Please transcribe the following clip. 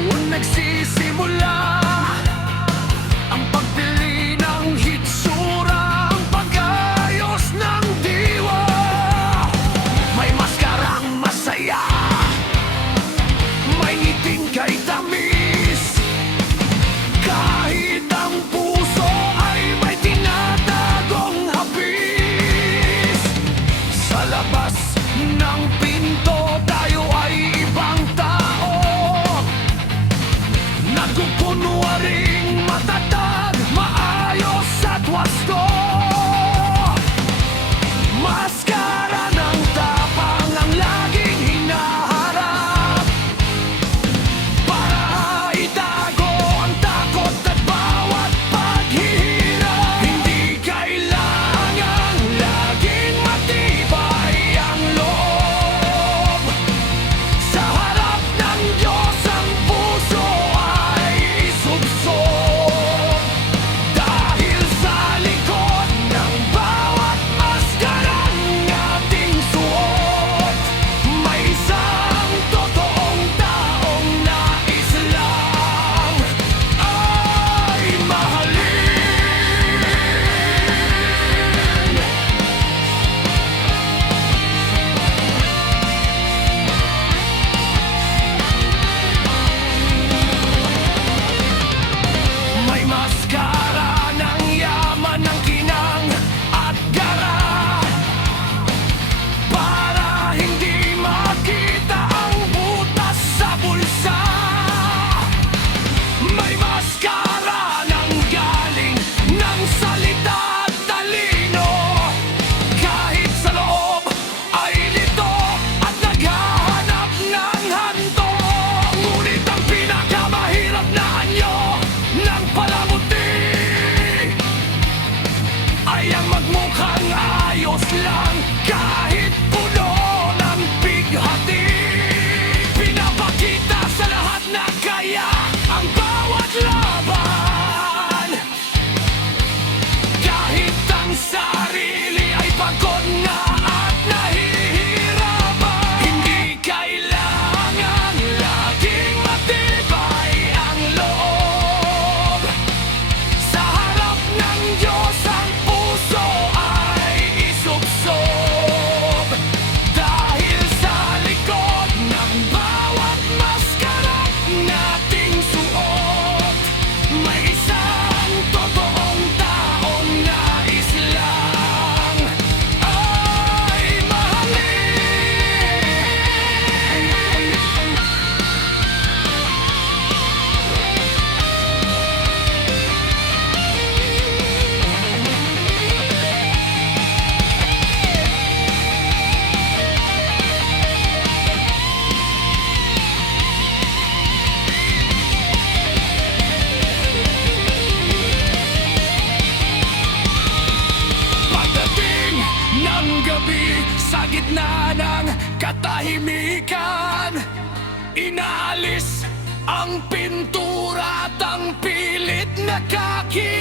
Doon nagsisimula ang pagpili ng hitsura, ang pag-ayos ng diwa. May maskarang masaya, may ngiting kay tamis. Kahit ang puso ay may tinatagong hapis. Sa labas ng pinto tayo ay ibang tao, nagkukunwaring matatag, maayos at wasto. Maskara ng tapang ang laging hinaharap, para itago ang takot at bawat paghihirap. Hindi kailangan laging matibay ang loob. Sa harap ng Diyos ang puso ay isubsob. Dahil sa likod ng bawat maskarang ating suot, may isang totoong taong nais lang ay mahalin. May maskara ng yaman, ng kinang at gara, para hindi makita ang butas sa bulsa. May maskara ng galing ng salita at talino, kahit sa loob ay lito at naghahanap ng handog. Ngunit ang pinakamahirap na anyo ng palamuti ay ang magmukhang ayos lang kahit puno ng bighati. Pinapakita sa lahat na kaya ang bawat laban, kahit ang sarili ay pagod na at nahihirapan. Hindi kailangan laging matibay ang loob. Sa harap ng Diyos ang puso ay isubsob. Dahil sa likod ng bawat maskara nating suot, may isang totoong taong nais lang ay mahalin. Pagdating ng gabi sa gitna ng katahimikan, inaalis ang pintura at ang pilit na kakilala.